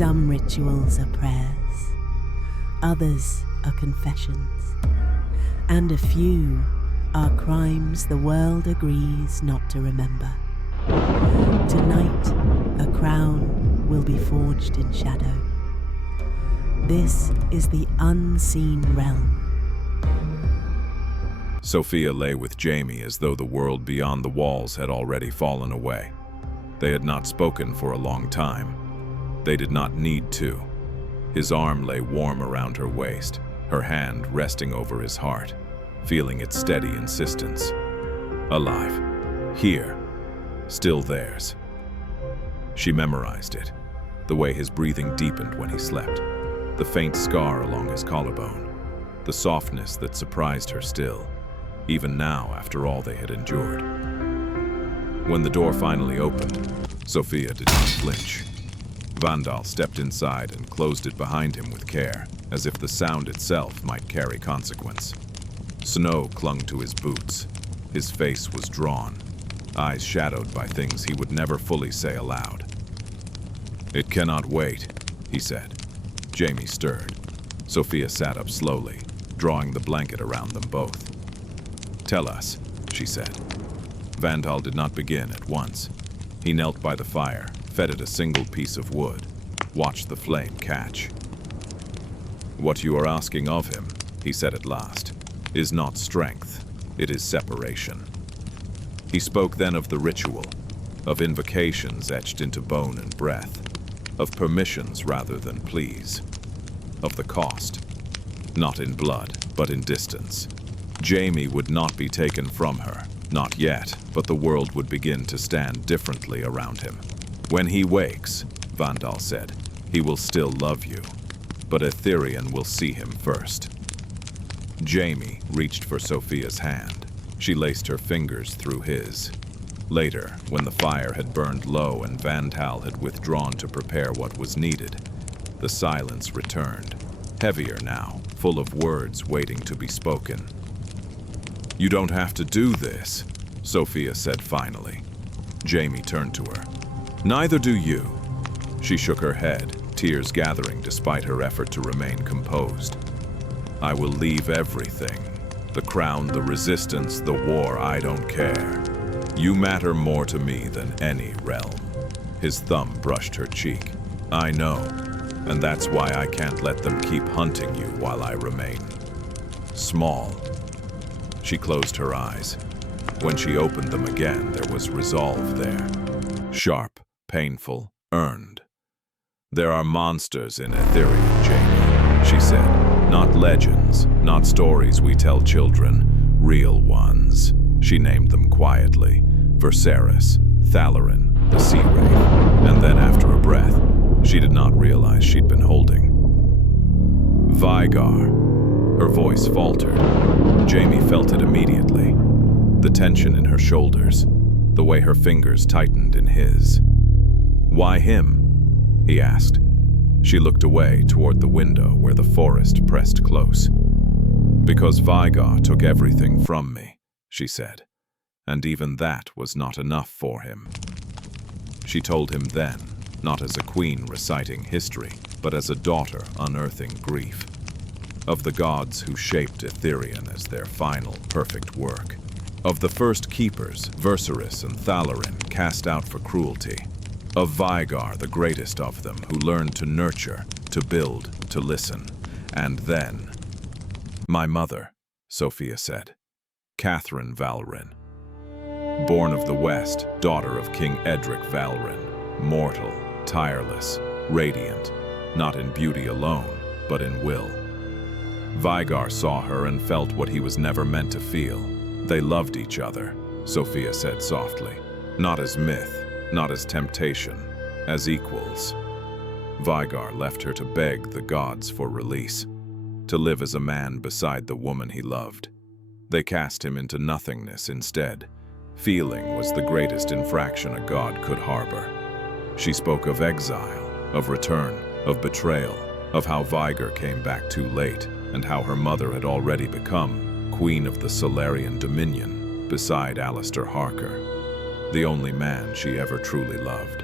Some rituals are prayers, others are confessions, and a few are crimes the world agrees not to remember. Tonight, a crown will be forged in shadow. This is the unseen realm. Sofia lay with Jamie as though the world beyond the walls had already fallen away. They had not spoken for a long time. They did not need to. His arm lay warm around her waist, her hand resting over his heart, feeling its steady insistence. Alive. Here. Still theirs. She memorized it, the way his breathing deepened when he slept, the faint scar along his collarbone, the softness that surprised her still, even now after all they had endured. When the door finally opened, Sofia did not flinch. Vandal stepped inside and closed it behind him with care, as if the sound itself might carry consequence. Snow clung to his boots. His face was drawn, eyes shadowed by things he would never fully say aloud. "It cannot wait," he said. Jamie stirred. Sofia sat up slowly, drawing the blanket around them both. "Tell us," she said. Vandal did not begin at once. He knelt by the fire, fed it a single piece of wood, watched the flame catch. "What you are asking of him," he said at last, "is not strength, it is separation." He spoke then of the ritual, of invocations etched into bone and breath, of permissions rather than pleas, of the cost, not in blood, but in distance. Jamie would not be taken from her, not yet, but the world would begin to stand differently around him. "When he wakes," Vandal said, "he will still love you, but Etherean will see him first." Jamie reached for Sofia's hand. She laced her fingers through his. Later, when the fire had burned low and Vandal had withdrawn to prepare what was needed, the silence returned, heavier now, full of words waiting to be spoken. "You don't have to do this," Sofia said finally. Jamie turned to her. "Neither do you." She shook her head, tears gathering despite her effort to remain composed. "I will leave everything. The crown, the resistance, the war, I don't care. You matter more to me than any realm." His thumb brushed her cheek. "I know, and that's why I can't let them keep hunting you while I remain small." She closed her eyes. When she opened them again, there was resolve there. Sharp, painful, earned. "There are monsters in Ethereum, Jamie," she said. "Not legends, not stories we tell children, real ones." She named them quietly. Verceris, Thalarin, the Sea Wraith, and then after a breath, she did not realize she'd been holding. "Vigar." Her voice faltered. Jamie felt it immediately. The tension in her shoulders, the way her fingers tightened in his. "Why him?" he asked. She looked away toward the window where the forest pressed close. "Because Vigar took everything from me," she said, "and even that was not enough for him." She told him then, not as a queen reciting history, but as a daughter unearthing grief. Of the gods who shaped Etherean as their final, perfect work. Of the first keepers, Verceris and Thalarin, cast out for cruelty. Of Vigar, the greatest of them, who learned to nurture, to build, to listen. And then... "My mother," Sofia said. Catherine Valrin. Born of the West, daughter of King Edric Valrin. Mortal, tireless, radiant, not in beauty alone, but in will. Vigar saw her and felt what he was never meant to feel. They loved each other, Sofia said softly. Not as myth, not as temptation, as equals. Vigar left her to beg the gods for release, to live as a man beside the woman he loved. They cast him into nothingness instead. Feeling was the greatest infraction a god could harbor. She spoke of exile, of return, of betrayal, of how Vigar came back too late, and how her mother had already become queen of the Solarian Dominion beside Alistair Harker, the only man she ever truly loved.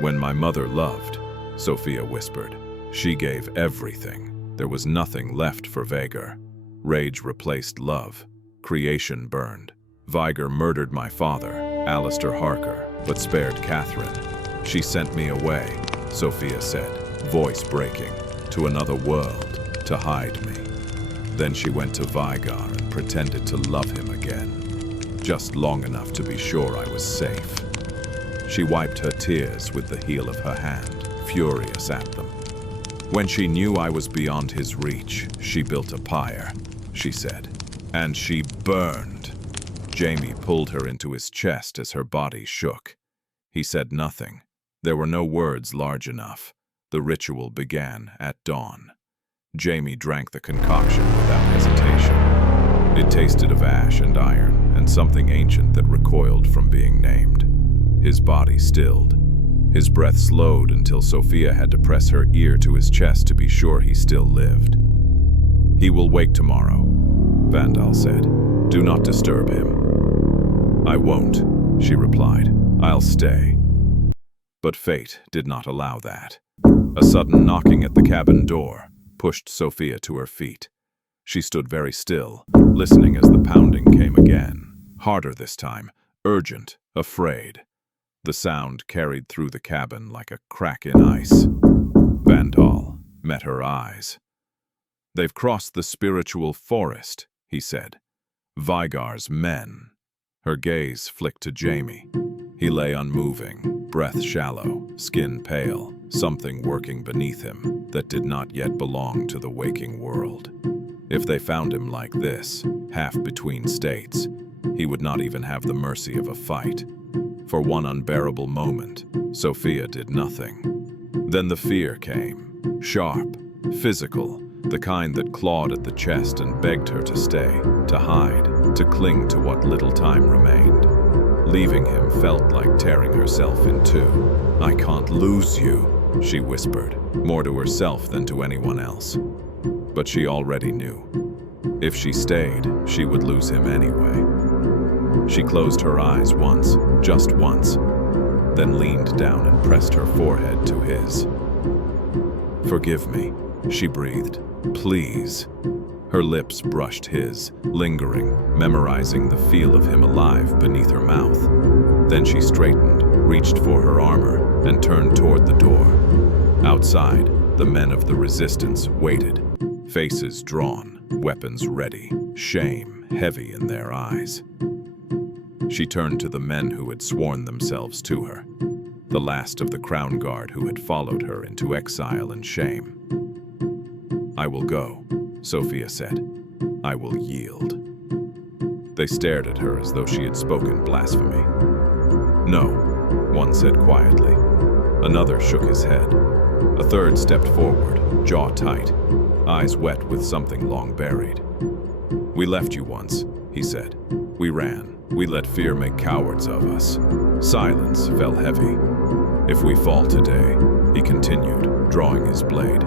"When my mother loved," Sofia whispered. She gave everything. There was nothing left for Vigar. Rage replaced love. Creation burned. Vigar murdered my father, Alistair Harker, but spared Catherine. She sent me away, Sofia said, voice breaking, to another world, to hide me. Then she went to Vigar and pretended to love him again, just long enough to be sure I was safe. She wiped her tears with the heel of her hand, furious at them. When she knew I was beyond his reach, she built a pyre, she said, and she burned. Jamie pulled her into his chest as her body shook. He said nothing. There were no words large enough. The ritual began at dawn. Jamie drank the concoction without hesitation. It tasted of ash and iron and something ancient that recoiled from being named. His body stilled. His breath slowed until Sofia had to press her ear to his chest to be sure he still lived. "He will wake tomorrow," Vandal said. "Do not disturb him." "I won't," she replied. "I'll stay." But fate did not allow that. A sudden knocking at the cabin door pushed Sofia to her feet. She stood very still, listening as the pounding came again, harder this time, urgent, afraid. The sound carried through the cabin like a crack in ice. Vandal met her eyes. "They've crossed the spiritual forest," he said. "Vigar's men." Her gaze flicked to Jamie. He lay unmoving, breath shallow, skin pale, something working beneath him that did not yet belong to the waking world. If they found him like this, half between states, he would not even have the mercy of a fight. For one unbearable moment, Sofia did nothing. Then the fear came, sharp, physical, the kind that clawed at the chest and begged her to stay, to hide, to cling to what little time remained. Leaving him felt like tearing herself in two. "I can't lose you," she whispered, more to herself than to anyone else. But she already knew. If she stayed, she would lose him anyway. She closed her eyes once, just once, then leaned down and pressed her forehead to his. "Forgive me," she breathed. "Please." Her lips brushed his, lingering, memorizing the feel of him alive beneath her mouth. Then she straightened, reached for her armor, and turned toward the door. Outside, the men of the resistance waited, faces drawn, weapons ready, shame heavy in their eyes. She turned to the men who had sworn themselves to her, the last of the crown guard who had followed her into exile and shame. "I will go," Sofia said. "I will yield." They stared at her as though she had spoken blasphemy. "No," one said quietly. Another shook his head. A third stepped forward, jaw tight, eyes wet with something long buried. "We left you once," he said. "We ran. We let fear make cowards of us." Silence fell heavy. "If we fall today," he continued, drawing his blade,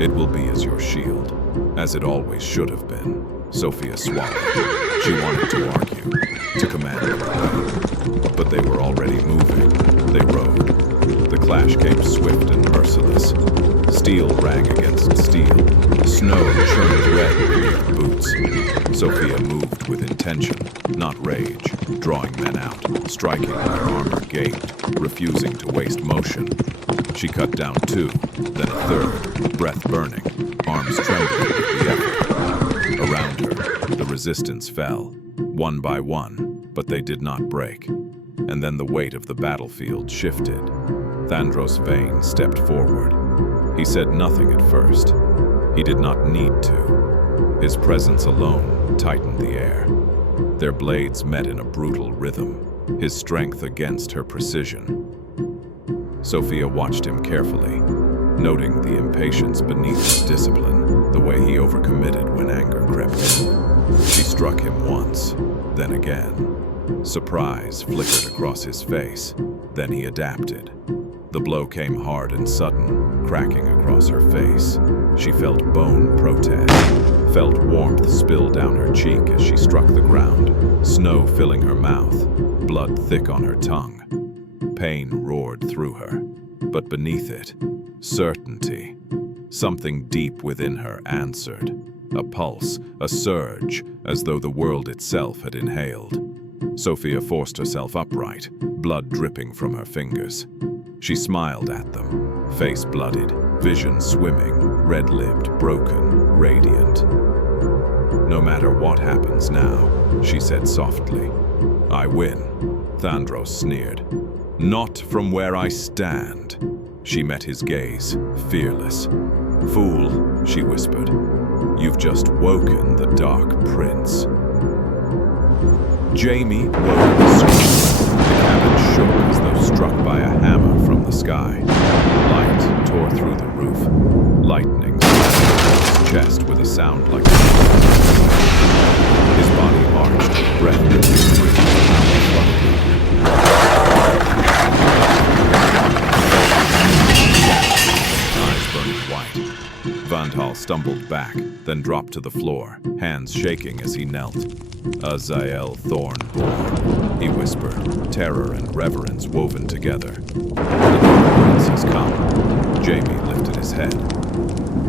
"it will be as your shield, as it always should have been." Sofia swallowed. She wanted to argue, to command them away. But they were already moving. They rode. The clash came swift and merciless. Steel rang against steel. Snow churned red beneath boots. Sofia moved with intention, not rage, drawing men out, striking where armor gaped, refusing to waste motion. She cut down two, then a third, breath burning, arms trembling with the effort. Around her, the resistance fell, one by one, but they did not break. And then the weight of the battlefield shifted. Thandros Vane stepped forward. He said nothing at first. He did not need to. His presence alone tightened the air. Their blades met in a brutal rhythm, his strength against her precision. Sofia watched him carefully, noting the impatience beneath his discipline, the way he overcommitted when anger crept in. She struck him once, then again. Surprise flickered across his face, then he adapted. The blow came hard and sudden, cracking across her face. She felt bone protest, felt warmth spill down her cheek as she struck the ground, snow filling her mouth, blood thick on her tongue. Pain roared through her, but beneath it, certainty. Something deep within her answered. A pulse, a surge, as though the world itself had inhaled. Sofia forced herself upright, blood dripping from her fingers. She smiled at them, face bloodied, vision swimming, red-lipped, broken, radiant. "No matter what happens now," she said softly, "I win." Thandros sneered. "Not from where I stand." She met his gaze, fearless. "Fool," she whispered, "you've just woken the Dark Prince." Jamie woke the scream. The cabin shook as though struck by a hammer from the sky. Light tore through the roof. Lightning slashed his chest with a sound like his body arched, breath eyes burned white. Vandal stumbled back, then dropped to the floor, hands shaking as he knelt. "Azael Thornborn," he whispered, terror and reverence woven together. "The Dark Prince has come." Jamie lifted his head,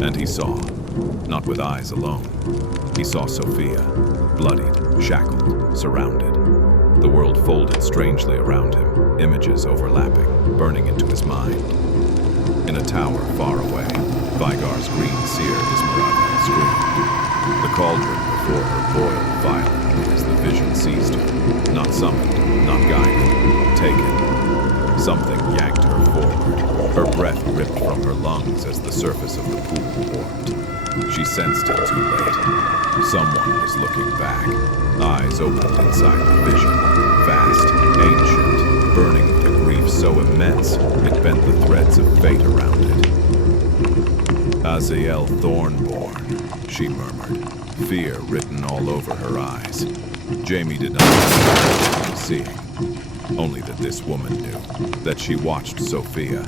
and he saw, not with eyes alone. He saw Sofia, bloodied, shackled, surrounded. The world folded strangely around him, images overlapping, burning into his mind. In a tower far away, Vigar's green seer Ismaravel screamed. The cauldron before her boiled violently as the vision seized her. Not summoned, not guided, taken. Something yanked her forward. Her breath ripped from her lungs as the surface of the pool warped. She sensed it too late. Someone was looking back. Eyes opened inside the vision. Vast, ancient, burning with a grief so immense it bent the threads of fate around it. "Azael Thornborn," she murmured, fear written all over her eyes. Jamie did not know what she was seeing, only that this woman knew, that she watched Sofia,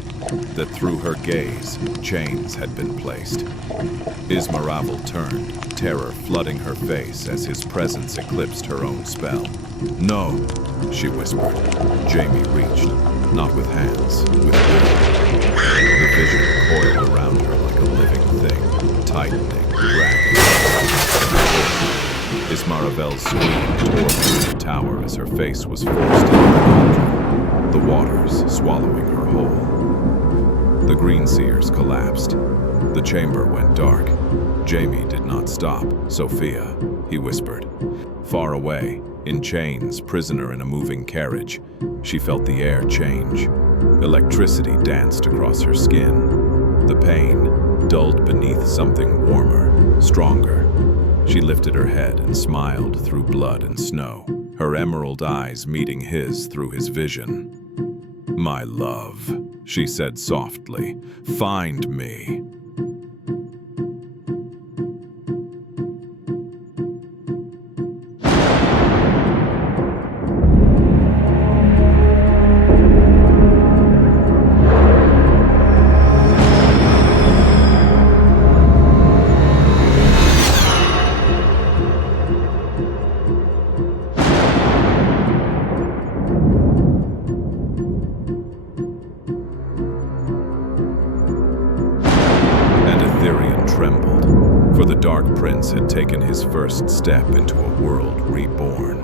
that through her gaze, chains had been placed. Ismaravel turned, terror flooding her face as his presence eclipsed her own spell. "No," she whispered. Jamie reached, not with hands, with will. The vision coiled around her like a living thing, tightening, dragging. Ismaravel's scream tore through the tower as her face was forced into the cauldron, the waters swallowing her whole. The green seers collapsed. The chamber went dark. Jamie did not stop. "Sofia," he whispered. Far away, in chains, prisoner in a moving carriage, she felt the air change. Electricity danced across her skin. The pain dulled beneath something warmer, stronger. She lifted her head and smiled through blood and snow, her emerald eyes meeting his through his vision. "My love," she said softly, "find me." Trembled, for the Dark Prince had taken his first step into a world reborn.